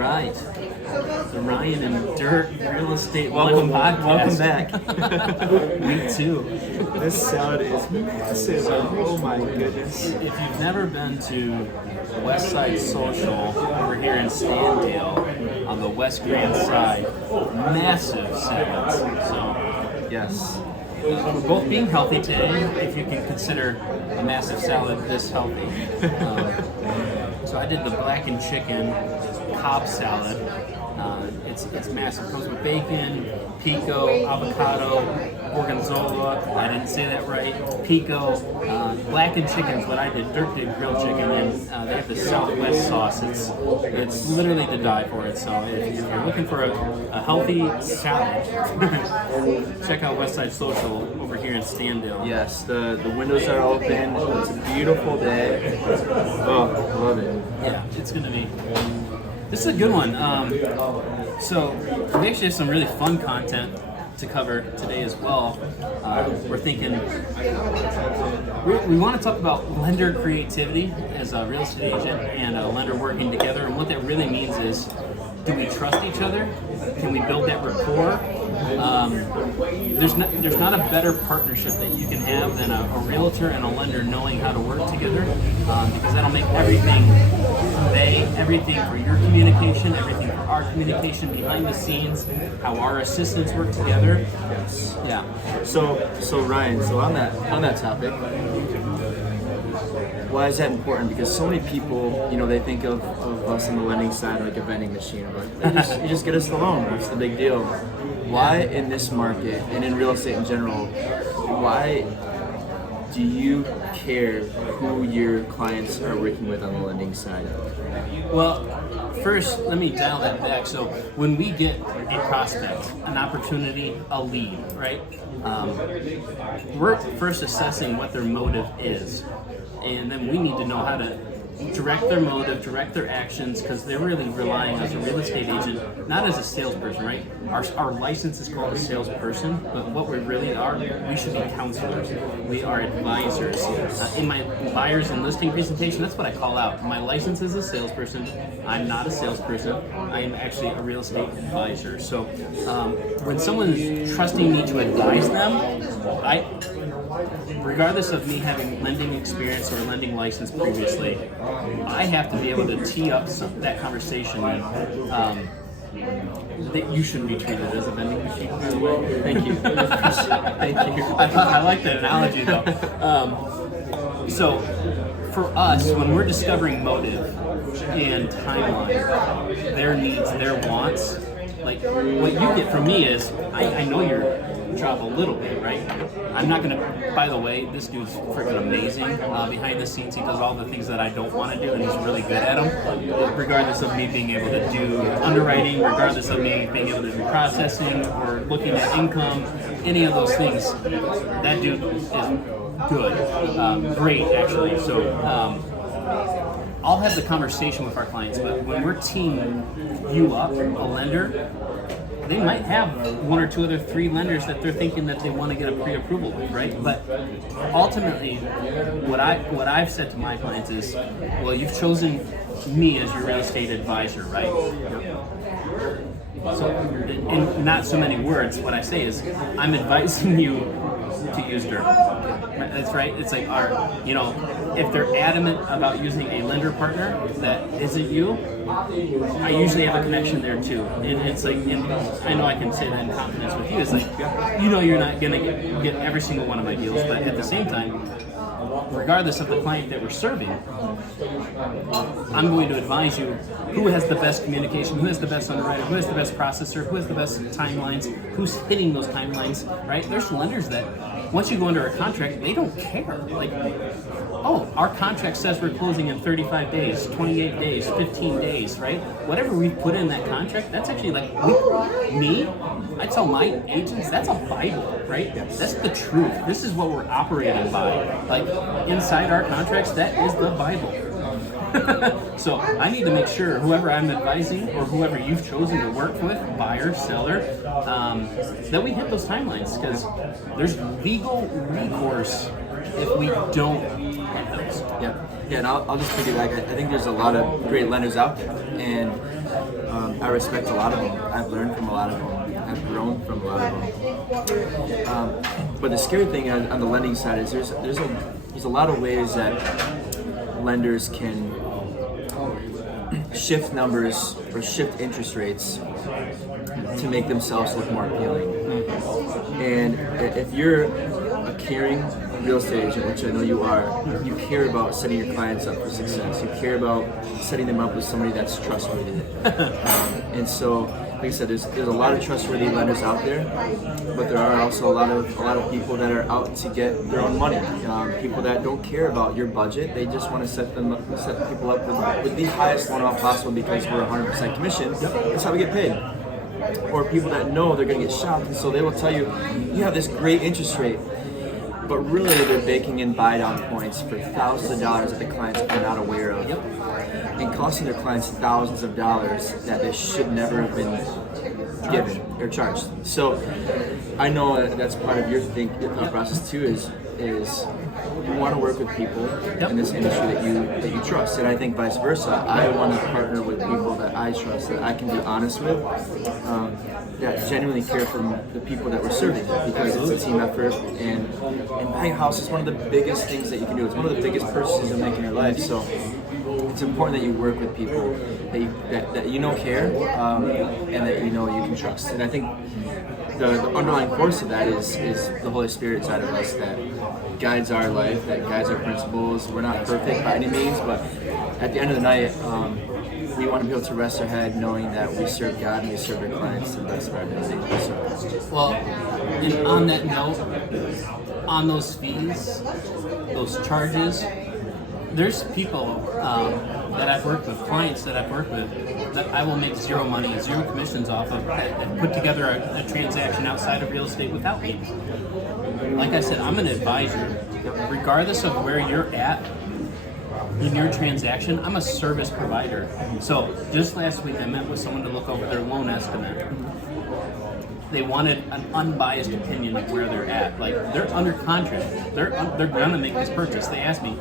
right. The Ryan and Dirk Real Estate Welcome Podcast. back. Week 2. This salad is massive. Oh my goodness. If you've never been to West Side Social over here in Standale on the West Grand side, massive salads. So, Yes. we're both being healthy today, if you can consider a massive salad this healthy. So I did the Blackened Chicken Cobb Salad. It's massive. It comes with bacon, pico, avocado, gorgonzola. I didn't say that right. Pico. Blackened chicken is what I did. Dirk did grilled chicken, and they have the Southwest sauce. It's literally to die for it. So if you're looking for a healthy salad, check out West Side Social over here in Standale. Yes, the windows are open. It's a beautiful day. Oh, love it. Yeah, it's gonna be. This is a good one. So we actually have some really fun content to cover today as well. We're thinking we want to talk about lender creativity as a real estate agent and a lender working together, and what that really means is, do we trust each other? Can we build that rapport? There's not a better partnership that you can have than a realtor and a lender knowing how to work together, because that'll make everything for your communication, everything for our communication behind the scenes, how our assistants work together. Yes. Yeah. So Ryan, on that topic, why is that important? Because so many people, they think of us on the lending side like a vending machine. Like, you just get us the loan. That's the big deal. Why in this market and in real estate in general, why do you care who your clients are working with on the lending side? Well, first, let me dial that back. So when we get a prospect, an opportunity, a lead, right? We're first assessing what their motive is. And then we need to know how to direct their motive, direct their actions, because they're really relying as a real estate agent, not as a salesperson, right? Our license is called a salesperson, but what we really are, we should be counselors. We are advisors. In my buyers and listing presentation, that's what I call out. My license is a salesperson. I'm not a salesperson. I am actually a real estate advisor. So when someone is trusting me to advise them, regardless of me having lending experience or lending license previously, I have to be able to tee up that conversation that you shouldn't be treated as a vending machine, by the way. Thank you. Thank you. I like that analogy, though. So, for us, when we're discovering motive and timeline, their needs, their wants, like what you get from me is, I know your job a little bit, right? I'm not gonna, by the way, this dude's freaking amazing behind the scenes. He does all the things that I don't want to do, and he's really good at them, regardless of me being able to do underwriting, regardless of me being able to do processing or looking at income, any of those things. That dude is good, great actually. So I'll have the conversation with our clients, but when we're teaming you up, a lender, they might have one or two other three lenders that they're thinking that they want to get a pre-approval with, right? But ultimately, what I've said to my clients is, well, you've chosen me as your real estate advisor, right? So, in not so many words, what I say is, I'm advising you to use Dirk. That's right. It's like if they're adamant about using a lender partner that isn't you, I usually have a connection there too. And it's like, and I know I can say that in confidence with you. It's like, you're not gonna get every single one of my deals, but at the same time, regardless of the client that we're serving, I'm going to advise you who has the best communication, who has the best underwriter, who has the best processor, who has the best timelines, who's hitting those timelines, right? There's lenders that once you go under a contract, they don't care. Like, oh, our contract says we're closing in 35 days, 28 days, 15 days, right? Whatever we put in that contract, that's actually like, I tell my agents, that's a Bible, right? That's the truth. This is what we're operating by. Like, inside our contracts, that is the Bible. So I need to make sure whoever I'm advising or whoever you've chosen to work with, buyer, seller, that we hit those timelines, because there's legal recourse if we don't have those. Yeah, and I'll just piggyback. I think there's a lot of great lenders out there, and I respect a lot of them. I've learned from a lot of them. I've grown from a lot of them. But the scary thing on the lending side is there's a lot of ways that lenders can shift numbers or shift interest rates to make themselves look more appealing. And if you're a caring real estate agent, which I know you are, you care about setting your clients up for success. You care about setting them up with somebody that's trustworthy. And so, like I said, there's a lot of trustworthy lenders out there, but there are also a lot of people that are out to get their own money. People that don't care about your budget; they just want to set people up with the highest loan amount possible because we're 100% commission. That's how we get paid. Or people that know they're going to get shopped, and so they will tell you, you have this great interest rate, but really they're baking in buy-down points for thousands of dollars that the clients are not aware of, and costing their clients thousands of dollars that they should never have been given or charged. So I know that's part of your thought process too. Is you want to work with people in this industry that you trust, and I think vice versa. I want to partner with people that I trust, that I can be honest with, that genuinely care for the people that we're serving, because it's a team effort. And buying a house is one of the biggest things that you can do. It's one of the biggest purchases you make in your life. So it's important that you work with people that you know care, and that you know you can trust. And I think the underlying force of that is the Holy Spirit side of us that guides our life, that guides our principles. We're not perfect by any means, but at the end of the night, we want to be able to rest our head knowing that we serve God and we serve our clients to the best of our ability. Well, and on that note, on those fees, those charges, there's people that I've worked with, clients that I've worked with, that I will make zero money, zero commissions off of, that put together a transaction outside of real estate without me. Like I said, I'm an advisor. Regardless of where you're at in your transaction, I'm a service provider. So just last week I met with someone to look over their loan estimate. They wanted an unbiased opinion of where they're at. Like, they're under contract. They're gonna make this purchase. They asked me,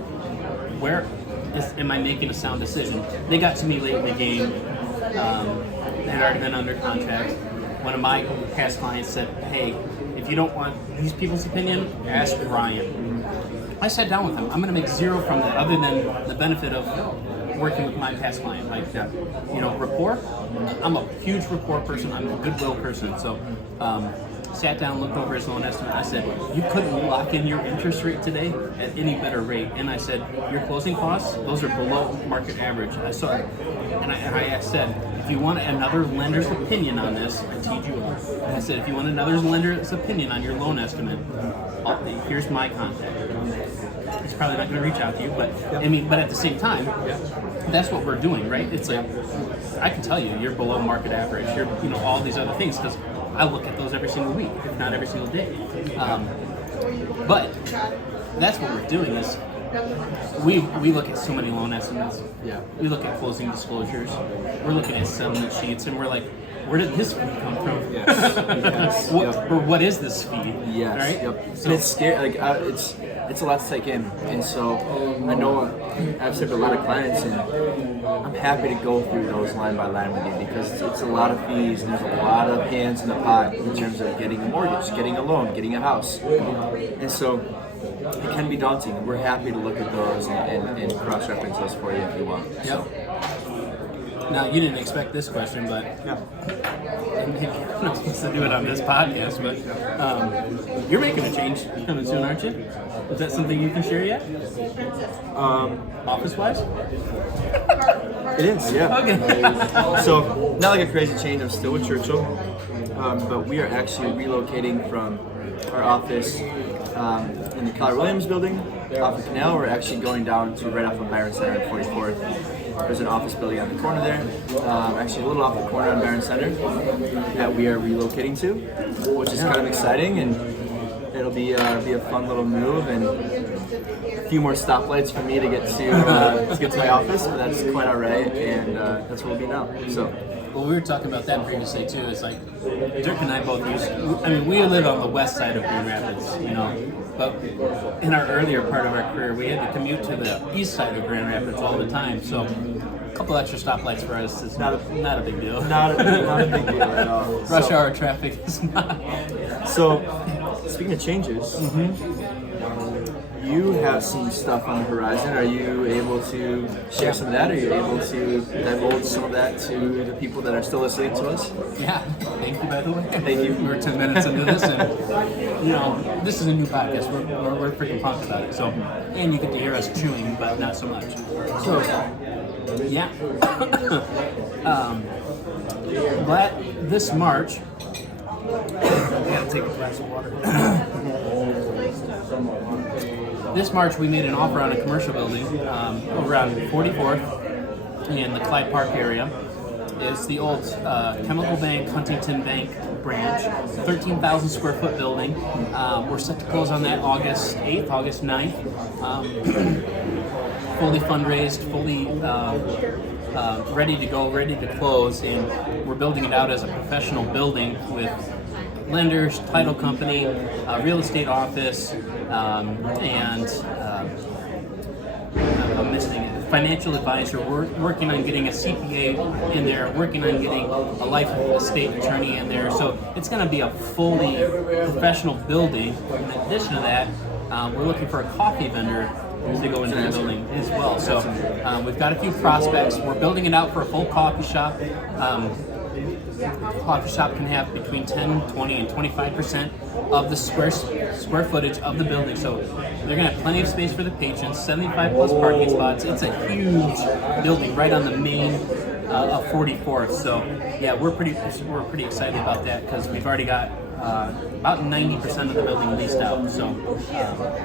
am I making a sound decision? They got to me late in the game. They had already been under contract. One of my past clients said, hey, if you don't want these people's opinion, ask Ryan. I sat down with him. I'm going to make zero from that, other than the benefit of working with my past client. Like, rapport. I'm a huge rapport person. I'm a goodwill person. So, sat down, looked over his loan estimate. I said, you couldn't lock in your interest rate today at any better rate. And I said, your closing costs, those are below market average. I said, if you want another lender's opinion on this, I teed you up. And I said, if you want another lender's opinion on your loan estimate, here's my contact. He's probably not going to reach out to you, but but at the same time, that's what we're doing, right? It's like, I can tell you, you're below market average. You're, all these other things, because I look at those every single week, if not every single day. But that's what we're doing is we look at so many loan estimates. Yeah. We look at closing disclosures. We're looking at settlement sheets, and we're like, where did this fee come from? Yes. What is this fee? Yes. Right? Yep. So, and it's scary. Like it's a lot to take in, and so I know I've served a lot of clients, and I'm happy to go through those line by line with you, because it's a lot of fees and there's a lot of hands in the pot in terms of getting a mortgage, getting a loan, getting a house, and so it can be daunting. We're happy to look at those and cross-reference those for you if you want. Yep. So. Now, you didn't expect this question, but maybe you're not supposed to do it on this podcast, but you're making a change coming soon, aren't you? Is that something you can share yet? Office-wise? It is, yeah. Okay. So, not like a crazy change. I'm still with Churchill, but we are actually relocating from our office in the Keller Williams building off the canal. We're actually going down to right off of Byron Center at 44th. There's an office building on the corner there, actually a little off the corner on Byron Center, that we are relocating to, which is kind of exciting, and it'll be a fun little move, and a few more stoplights for me to get to my office, but that's quite all right, and that's where we'll be now. So. Well, we were talking about that previously too. It's like Dirk and I both we live on the west side of Grand Rapids, But in our earlier part of our career, we had to commute to the east side of Grand Rapids all the time. So a couple extra stoplights for us is not a big deal. Not a big deal at all. Rush hour traffic is not. So, speaking of changes, you have some stuff on the horizon. Are you able to share some of that? Are you able to divulge some of that to the people that are still listening to us? Yeah, thank you, by the way. Thank you. We're 10 minutes into this, and this is a new podcast. We're freaking pumped about it. So, and you get to hear us chewing, but not so much. So, yeah. This March, I gotta take a glass of water. This March, we made an offer on a commercial building over on 44th in the Clyde Park area. It's the old Chemical Bank, Huntington Bank branch, 13,000 square foot building. We're set to close on that August 8th, August 9th. Fully fundraised, fully ready to go, ready to close, and we're building it out as a professional building with lenders, title company, real estate office, and I'm missing it. Financial advisor. We're working on getting a CPA in there, working on getting a life estate attorney in there. So it's going to be a fully professional building. In addition to that, we're looking for a coffee vendor to go into the building as well. So we've got a few prospects. We're building it out for a full coffee shop. Coffee shop can have between 10, 20, and 25% of the square footage of the building. So they're going to have plenty of space for the patrons, 75 plus parking spots. It's a huge building right on the main of 44th. So yeah, we're pretty excited about that because we've already got about 90% of the building leased out. So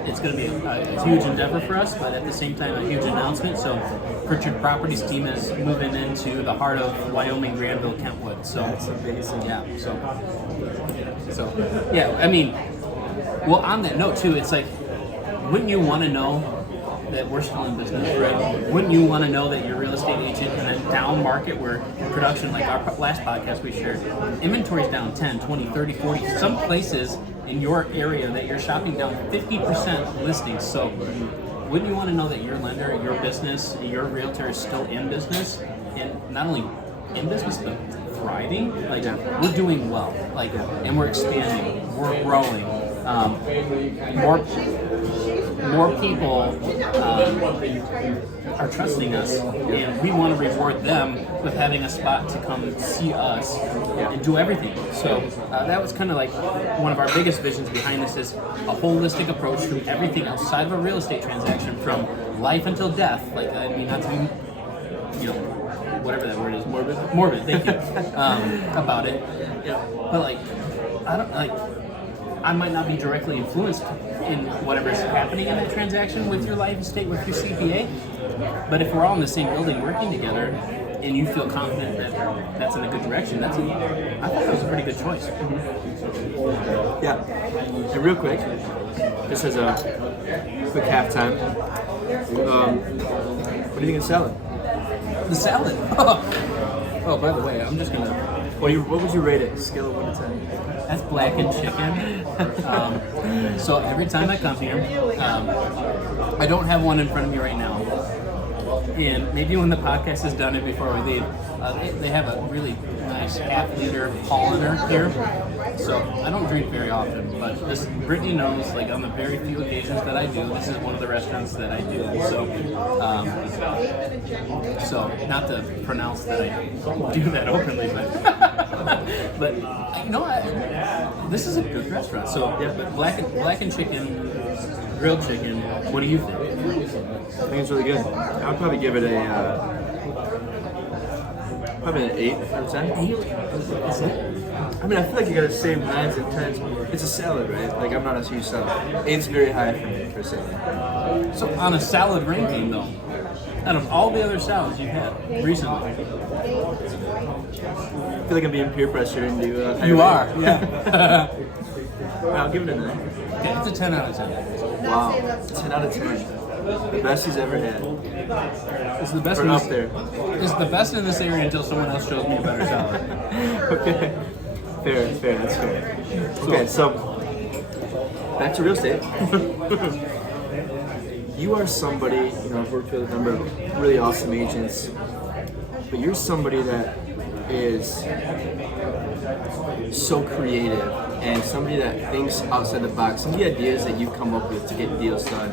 it's going to be a huge endeavor for us, but at the same time, a huge announcement. So Prichard Properties team is moving into the heart of Wyoming, Granville, Kentwood. So That's amazing. yeah. So yeah. I mean, well, on that note too, it's like, wouldn't you want to know that we're still in business, right? Wouldn't you want to know that your real estate agent in a down market where production, like our last podcast we shared, inventory's down 10, 20, 30, 40, some places in your area that you're shopping down 50% listings. So wouldn't you want to know that your lender, your business, your realtor is still in business, and not only in business, but thriving? Like, we're doing well, like, and we're expanding, we're growing. More people are trusting us, and we want to reward them with having a spot to come see us and do everything. So that was kind of like one of our biggest visions behind this is a holistic approach to everything outside of a real estate transaction, from life until death. Like, I mean, not to be, whatever that word is, morbid. Thank you, about it. But like, I might not be directly influenced in whatever's happening in that transaction with your life estate, with your CPA. But if we're all in the same building working together, and you feel confident that that's in a good direction, I thought that was a pretty good choice. Yeah. And real quick, just as a quick halftime, what do you think of the salad? The salad. Oh, by the way, I'm just gonna. What would you rate it? Scale of 1 to 10. That's Blackened Chicken. So every time I come here, I don't have one in front of me right now. And maybe when the podcast is done and before we leave, they have a really nice half-liter Polliner here. So I don't drink very often, but this Brittany knows, like, on the very few occasions that I do, this is one of the restaurants that I do. So not to pronounce that I do that openly, but this is a good restaurant. So yeah, but blackened chicken, grilled chicken. What do you think? I think it's really good. I would probably give it probably an 8 out of 10. 8? Is it? I mean, I feel like you gotta save 9s and 10s. It's a salad, right? Like, I'm not a huge salad. 8's very high for me for a salad. So on a salad ranking, though, out of all the other salads you've had recently, I feel like I'm being peer pressured into. You are, yeah. I'll give it a 9. Okay, it's a 10 out of 10. Wow, 10 out of 10. The best he's ever had. It's the best. Up there. It's the best in this area until someone else shows me a better salad. Okay. Fair, that's fair. Okay, so back to real estate. You are somebody, I've worked with a number of really awesome agents, but you're somebody that is so creative and somebody that thinks outside the box. Some of the ideas that you come up with to get deals done.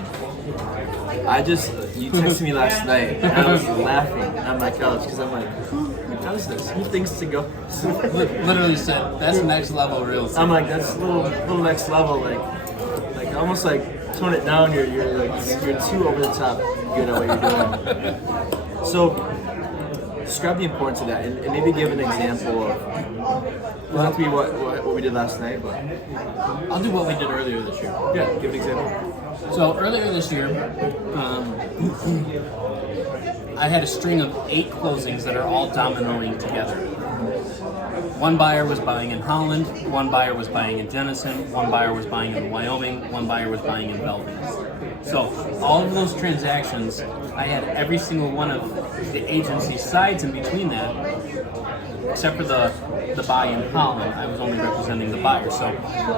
You texted me last night and I was laughing on my couch because I'm like, who does this? Who thinks to go? Literally said, that's next level real estate. I'm like, that's a little next level, like almost like tone it down. You're too over the top good at what you're doing. So describe the importance of that and maybe give an example of, it doesn't have to be what we did last night, but I'll do what we did earlier this year. yeah, give an example. So earlier this year, I had a string of 8 closings that are all dominoing together. One buyer was buying in Holland, one buyer was buying in Jenison, one buyer was buying in Wyoming, one buyer was buying in Belgium. So all of those transactions, I had every single one of the agency sides in between that, except for the buy in Holland. I was only representing the buyer. So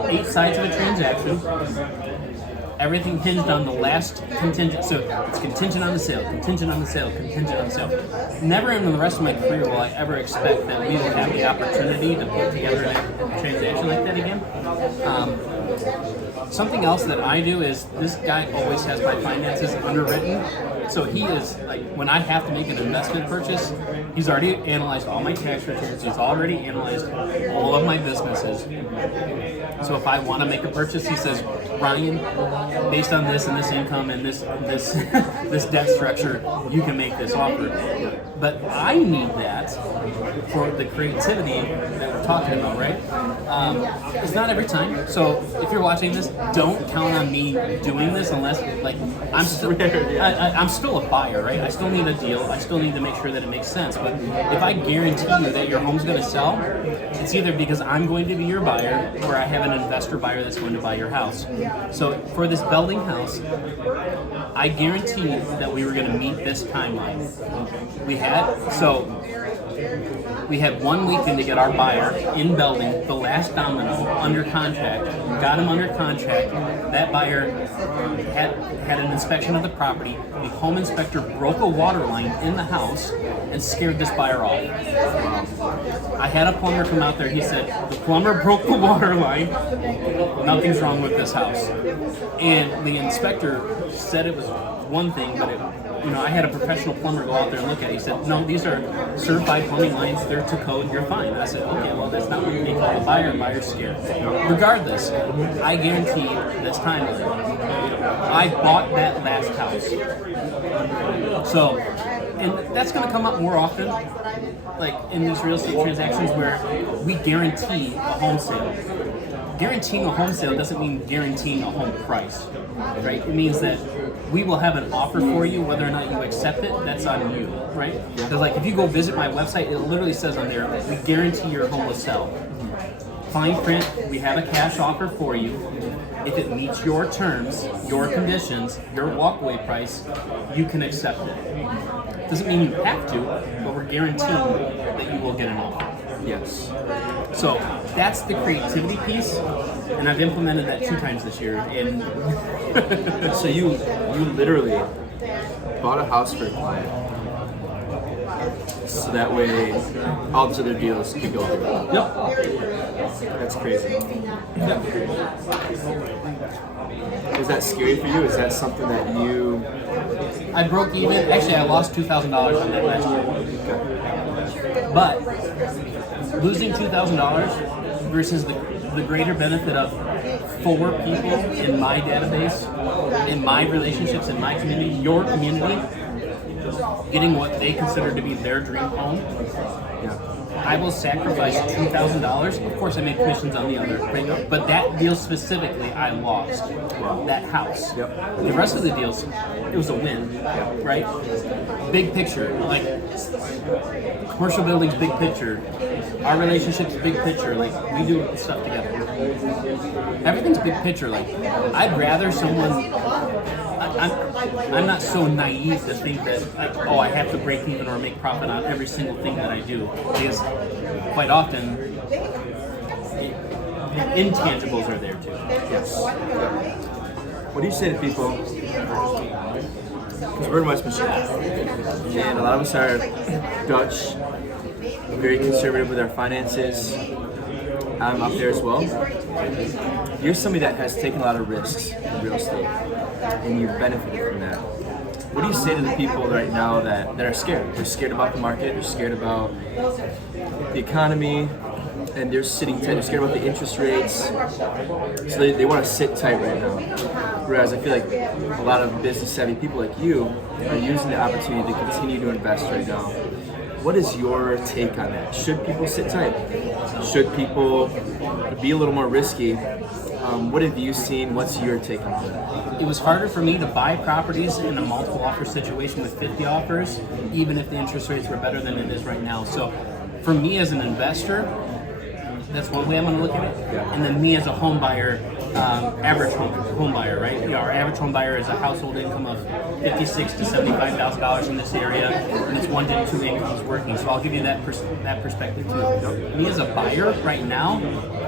8 sides of a transaction. Everything hinged on the last contingent. So it's contingent on the sale, contingent on the sale, contingent on the sale. Never in the rest of my career will I ever expect that we will have the opportunity to put together a transaction like that again. Something else that I do is this guy always has my finances underwritten. So he is like, when I have to make an investment purchase, he's already analyzed all my tax returns. He's already analyzed all of my businesses. So if I want to make a purchase, he says, Ryan, based on this and this income and this this debt structure, you can make this offer. But I need that for the creativity that we're talking about, right? It's not every time. So if you're watching this, don't count on me doing this unless, like, I'm still a buyer, right? I still need a deal. I still need to make sure that it makes sense. But if I guarantee you that your home's going to sell, it's either because I'm going to be your buyer or I have an investor buyer that's going to buy your house. So for this Belding house, I guarantee that we were going to meet this timeline. We had 1 weekend to get our buyer in Belding, the last domino, under contract. Got him under contract. That buyer had an inspection of the property. The home inspector broke a water line in the house and scared this buyer off. I had a plumber come out there. He said, the plumber broke the water line. Nothing's wrong with this house. And the inspector said it was one thing, but I had a professional plumber go out there and look at it. He said, no, these are certified plumbing lines. They're to code. You're fine. I said, okay, well, that's not what you make for the buyer. Buyer's scared. Regardless, I guarantee this time, I bought that last house. So, and that's going to come up more often, like in these real estate transactions where we guarantee a home sale. Guaranteeing a home sale doesn't mean guaranteeing a home price, right? It means that we will have an offer for you, whether or not you accept it, that's on you, right? Because like if you go visit my website, it literally says on there, we guarantee your home will sell. Fine print, we have a cash offer for you. If it meets your terms, your conditions, your walkaway price, you can accept it. Doesn't mean you have to, but we're guaranteeing that you will get an offer. Yes. So that's the creativity piece, and I've implemented that 2 times this year. And so you literally bought a house for a client, so that way all these other deals could go through. Yep. That's crazy. Yep. Is that scary for you? Is that something that you? I broke even. Actually, I lost $2,000 on that last year. But losing $2,000 versus the greater benefit of 4 people in my database, in my relationships, in my community, your community, getting what they consider to be their dream home. I will sacrifice $2,000. Of course, I make commissions on the other, right? But that deal specifically, I lost that house. The rest of the deals, it was a win, right? Big picture, like commercial buildings, big picture. Our relationships, big picture. Like we do stuff together. Everything's big picture. Like I'd rather someone. I'm not so naive to think that, like, oh, I have to break even or make profit on every single thing that I do. Because quite often, intangibles are there too. Yes. What do you say to people? Because we're in West Michigan, and a lot of us are Dutch, very conservative with our finances. I'm up there as well. You're somebody that has taken a lot of risks in real estate, and you've benefited from that. What do you say to the people right now that are scared? They're scared about the market, they're scared about the economy, and they're sitting tight, they're scared about the interest rates, so they want to sit tight right now. Whereas I feel like a lot of business-savvy people like you are using the opportunity to continue to invest right now. What is your take on that? Should people sit tight? Should people be a little more risky? What have you seen? What's your take on that? It was harder for me to buy properties in a multiple offer situation with 50 offers, even if the interest rates were better than it is right now. So for me as an investor, that's one way I'm going to look at it. Yeah. And then me as a home buyer, average home buyer, right? You know, our average home buyer is a household income of $56,000 to $75,000 in this area, and it's 1 to 2 incomes working. So I'll give you that perspective too. Me as a buyer right now,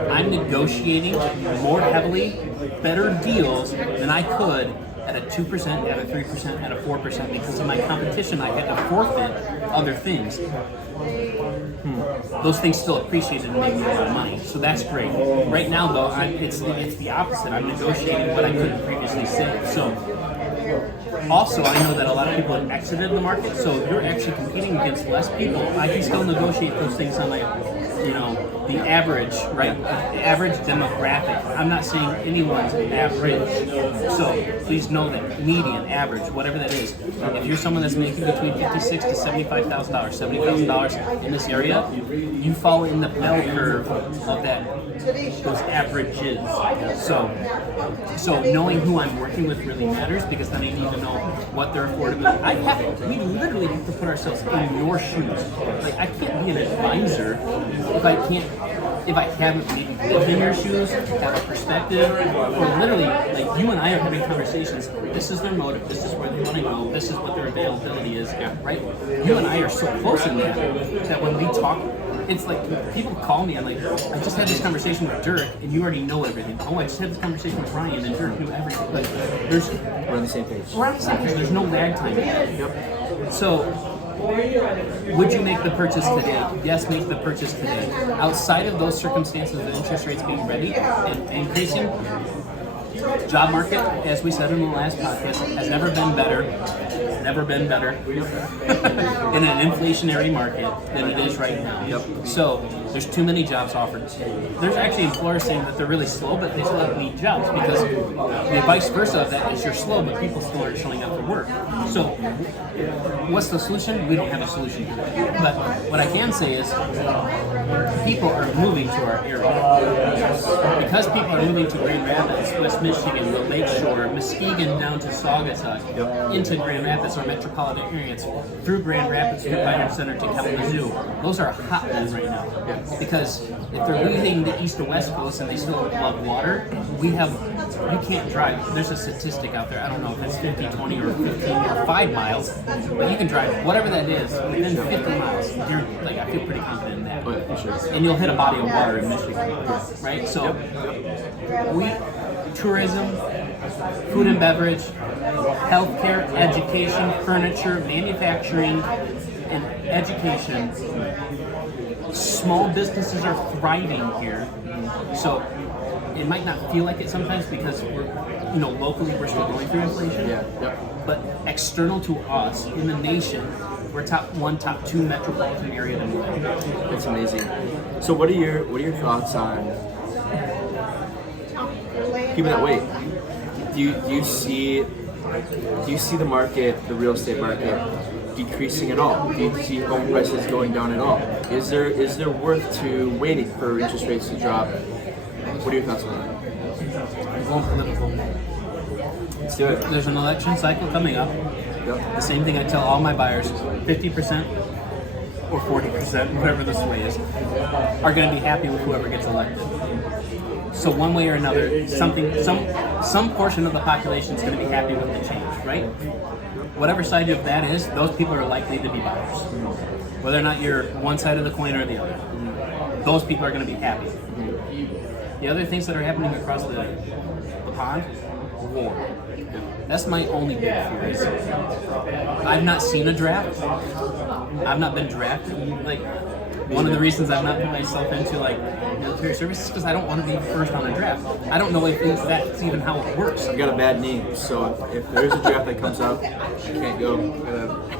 I'm negotiating more heavily better deals than I could at a 2%, at a 3%, at a 4% because of my competition. I had to forfeit other things. Those things still appreciated and made me a lot of money, so that's great. Right now, though, it's the opposite. I'm negotiating what I couldn't previously say. So, also, I know that a lot of people have exited the market, so if you're actually competing against less people, I can still negotiate those things on the average, right? The average demographic. I'm not saying anyone's average. So please know that median, average, whatever that is. If you're someone that's making between $56,000 to $75,000, $70,000 in this area, you fall in the bell curve of those averages. So knowing who I'm working with really matters because then I need to know what their affordability. We literally have to put ourselves in your shoes. Like I can't be an advisor if I haven't maybe lived in your shoes, have a perspective, or literally like you and I are having conversations. This is their motive. This is where they want to go. This is what their availability is. Right? You and I are so close in that when we talk. It's like people call me. I'm like, I just had this conversation with Dirk, and you already know everything. Oh, I just had this conversation with Ryan, and Dirk knew everything. Like, we're on the same page. We're on the same page. There's no lag time. Yep. So, would you make the purchase today? Yes, make the purchase today. Outside of those circumstances of interest rates being ready and increasing, job market, as we said in the last podcast, has never been better. Never been better in an inflationary market than it is right now. Yep. So there's too many jobs offered. There's actually employers saying that they're really slow, but they still have need jobs because the vice versa of that is you're slow, but people still aren't showing up for work. So what's the solution? We don't have a solution to that. But what I can say is people are moving to our area. Because people are moving to Grand Rapids, West Michigan, the Lakeshore, Muskegon down to Saugatuck, into Grand Rapids, our metropolitan areas, through Grand Rapids, through Pioneer Center to Kalamazoo. Those are hotbeds right now. Because if they're leaving the east or west coast and they still love water, you can't drive. There's a statistic out there, I don't know if it's 50, 20, or 15, or 5 miles, but you can drive whatever that is within 50 miles. You're like, I feel pretty confident in that. And you'll hit a body of water in Michigan, right? So, tourism, food and beverage, healthcare, education, furniture, manufacturing, and education. Small businesses are thriving here. So it might not feel like it sometimes because locally we're still going through inflation. But external to us in the nation, we're top 2 metropolitan area to live. That's amazing. So what are your thoughts on people that wait? Do you see the market, the real estate market, decreasing at all? Do you see home prices going down at all? Is there worth to waiting for interest rates to drop? What are your thoughts on that? We're going political. Let's do it. There's an election cycle coming up. The same thing I tell all my buyers: 50% or 40%, whatever the sway is, are going to be happy with whoever gets elected. So one way or another, some portion of the population is going to be happy with the change, right? Whatever side of that is, those people are likely to be buyers. Whether or not you're one side of the coin or the other, those people are going to be happy. The other things that are happening across the pond, war. That's my only big fear. Is I've not seen a draft. I've not been drafted. Like, one of the reasons I've not put myself into like military service is because I don't want to be first on a draft. I don't know if that's even how it works. I've got a bad knee, so if there's a draft that comes up, I can't go.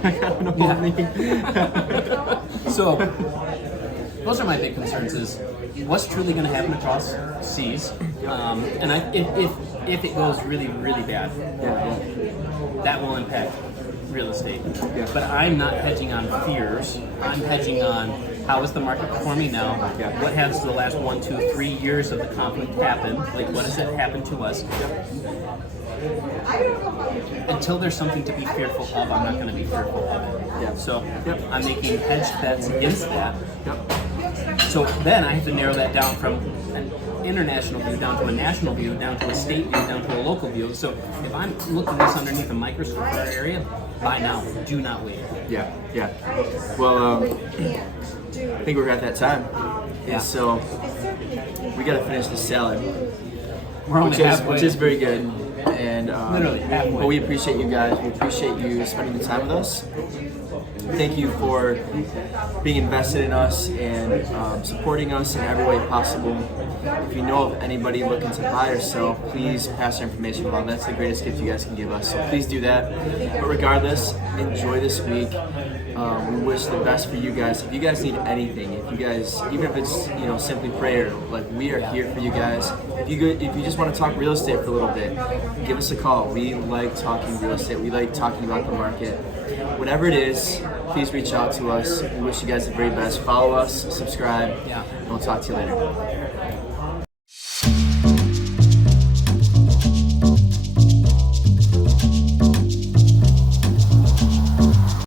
I got an old knee. So those are my big concerns: is what's truly going to happen across seas, and if it goes really, really bad, that will impact real estate. Yeah. But I'm not hedging on fears. I'm hedging on how is the market performing now? Yeah. What has the last 1, 2, 3 years of the conflict happened? Like, what has it happened to us? Until there's something to be fearful of, I'm not going to be fearful of it. Yeah. So I'm making hedge bets against that. Yep. So then I have to narrow that down from an international view down to a national view, down to a state view, down to a local view. So if I'm looking at this underneath a microscope for our area, buy now. Do not wait. Yeah. Well, I think we're at that time. Yeah. So we got to finish the salad, We're only halfway. which is very good. And Literally halfway. but we appreciate you guys. We appreciate you spending the time with us. Thank you for being invested in us and supporting us in every way possible. If you know of anybody looking to buy or sell, please pass their information along. That's the greatest gift you guys can give us. So please do that. But regardless, enjoy this week. We wish the best for you guys. If you guys need anything, if you guys, even if it's simply prayer, like we are here for you guys. If you just want to talk real estate for a little bit, give us a call. We like talking real estate. We like talking about the market. Whatever it is, please reach out to us. We wish you guys the very best. Follow us, subscribe, and we'll talk to you later.